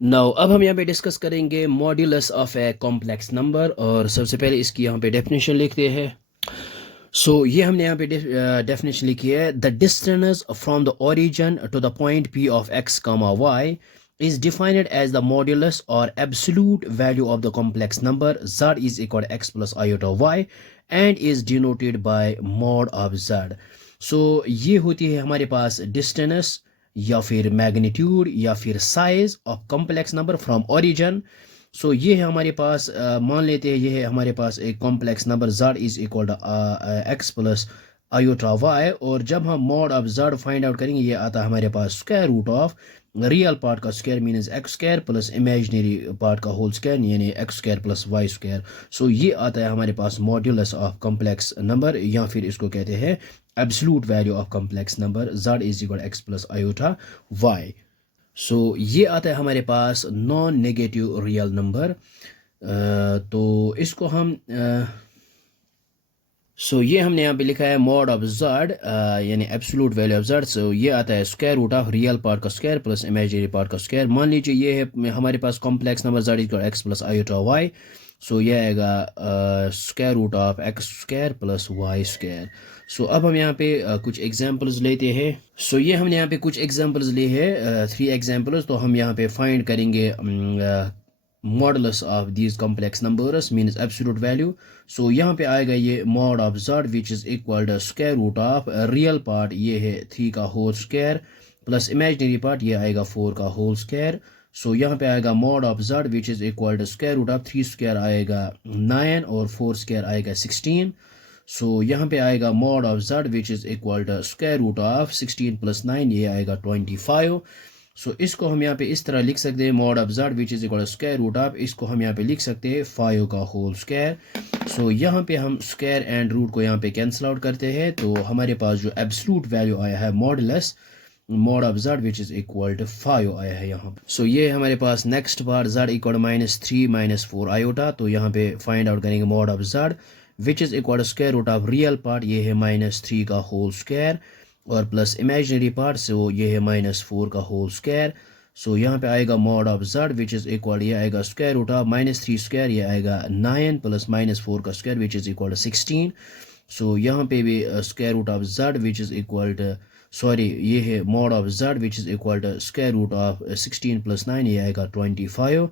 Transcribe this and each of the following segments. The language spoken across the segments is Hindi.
नाउ अब हम यहाँ पे डिस्कस करेंगे modulus of a complex number और सबसे पहले इसकी यहाँ पे डेफिनेशन लिखते हैं। ये हमने यहाँ पे डेफिनेशन लिखी है। The distance from the origin to the point P of x comma y is defined as the modulus or absolute value of the complex number z is equal to x plus iota y and is denoted by mod of z। ये होती है हमारे पास डिस्टेंस या फिर मैग्नीट्यूड या फिर size of complex number from origin. ये है हमारे पास मान लेते हैं ये है हमारे पास एक complex number z is equal to x plus iota y, और जब हम mod of z find out करेंगे ये आता है हमारे पास square root of real part का square means x square plus imaginary part का होल स्क्वायर यानी x square plus y square. ये आता है हमारे पास मॉड्यूलस ऑफ कॉम्प्लेक्स नंबर या फिर इसको कहते हैं absolute value of complex number z is equal x plus iota y. ये आता है हमारे पास नॉन नेगेटिव रियल नंबर। तो इसको हम ये हमने यहाँ पे लिखा है मॉड ऑफ जेड यानी एब्सोल्यूट वैल्यू ऑफ जेड। ये आता है square root of real part का स्क्वायर प्लस इमेजिनरी पार्ट का स्क्वायर। मान लीजिए ये है हमारे पास complex number z equal x plus iota y. ये आएगा square root of x square plus y square. अब हम यहाँ पे कुछ एग्जांपल्स लेते हैं। ये हमने यहाँ पे कुछ एग्जांपल्स लिए हैं 3 एग्जांपल्स। तो हम यहाँ पे फाइंड करेंगे modulus of these complex numbers means absolute value. यहाँ पे आएगा ये mod of z which is equal to square root of real part ये है 3 का whole square plus imaginary part ये आएगा 4 का होल स्क्वायर। यहाँ पे आएगा mod of z which is equal to square root of 3 square आएगा 9 और 4 स्क्वायर आएगा 16। यहाँ पे आएगा mod of z which is equal to square root of 16 plus 9 ये आएगा 25। इसको हम यहाँ पे इस तरह लिख सकते हैं mod of z which is equal square root of, इसको हम यहाँ पे लिख सकते हैं 5 का होल स्क्वायर। यहाँ पे हम स्क्वायर एंड रूट को यहाँ पे कैंसिल आउट करते हैं तो हमारे पास जो एब्सोल्यूट वैल्यू आया है modulus mod of z which is equal to 5 आया है यहाँ पे। ये हमारे पास next part z equal -3 -4 iota. तो यहाँ पे फाइंड आउट करेंगे mod of z which is equal square root of real part ये है -3 का होल स्क्वायर और प्लस इमेजिनरी पार्ट ये है -4 का होल स्क्वायर। यहाँ पे आएगा mod of z which is equal ये आएगा स्क्वायर रूट ऑफ -3 स्क्वायर ये आएगा 9 प्लस -4 का स्क्वायर विच इज इक्वल 16। यहाँ पे भी square root of z which is equal ये है mod of z which is equal square root of 16 plus 9 ये आएगा 25।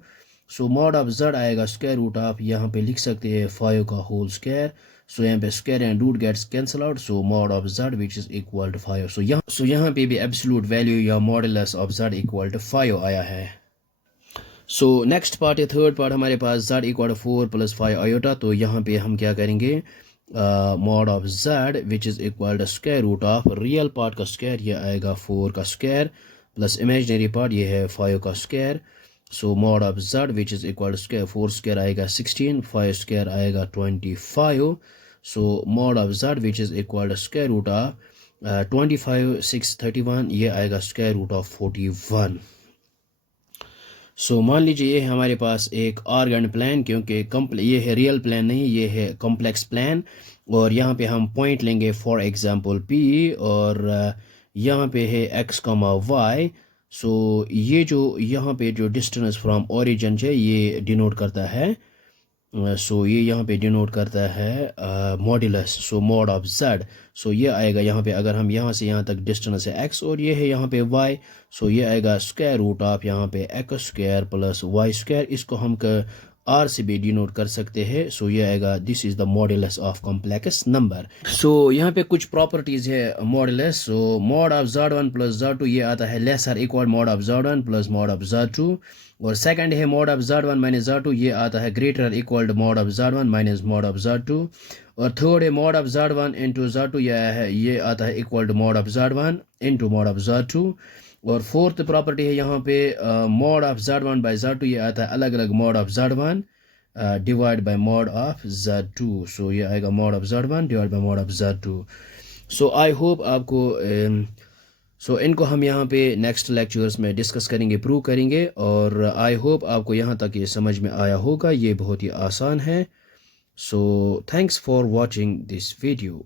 मॉड ऑफ जेड आएगा स्क्वायर रूट ऑफ यहाँ पे लिख सकते हैं 5 का होल स्क्वायर। यहाँ पे square and root gets cancel out mod of z which is equal to 5। यहाँ पे भी एब्सोल्यूट वैल्यू या modulus of z equal to 5 आया है। नेक्स्ट पार्ट है थर्ड पार्ट हमारे पास z equal to 4 plus 5 iota. तो यहाँ पे हम क्या करेंगे mod of z which is equal to square root of real part का स्क्वायर ये आएगा 4 का स्क्वायर प्लस इमेजिनरी पार्ट ये है 5 का square. Mod of z which is equal to square 4 square आएगा 16 5 स्क्वायर आएगा 25। Mod of z which is equal to square root of 25 6 31 ये आएगा स्क्वायर रूट ऑफ 41। मान लीजिए ये है हमारे पास एक ऑर्गन प्लान, क्योंकि ये है रियल प्लान नहीं ये है कॉम्प्लेक्स प्लान। और यहाँ पे हम पॉइंट लेंगे फॉर एग्जांपल P और यहाँ पे है x, y। ये जो यहाँ पे जो डिस्टेंस फ्रॉम ओरिजिन है ये डिनोट करता है ये यहाँ पे डिनोट करता है मॉड्युलस मॉड ऑफ जेड। ये आएगा यहाँ पे अगर हम यहाँ से यहाँ तक डिस्टेंस है x और ये है यहाँ पे y। ये आएगा स्क्वायर रूट ऑफ यहाँ पे x square plus y square, इसको हम r से भी डिनोट कर सकते हैं। ये आएगा this is the modulus of complex number. यहाँ पे कुछ प्रॉपर्टीज है modulus. Mod of z1 plus z2 ये आता है lesser equal mod of z1 plus mod of z2। और सेकंड है mod of z1 minus z2 ये आता है greater equal mod of z1 minus mod of z2। और थर्ड है mod of z1 into z2 ये आता है equal to mod of z1 into mod of z2। और फोर्थ प्रॉपर्टी है यहाँ पे mod of z1 by z2 ये आता है अलग अलग mod of z1 divide by mod of z2। ये आएगा mod of z1 divide by mod of z2। I hope आपको इनको हम यहाँ पे नेक्स्ट लेक्चर्स में डिस्कस करेंगे, प्रूव करेंगे। और आई होप आपको यहाँ तक ये समझ में आया होगा, ये बहुत ही आसान है। Thanks for watching this video.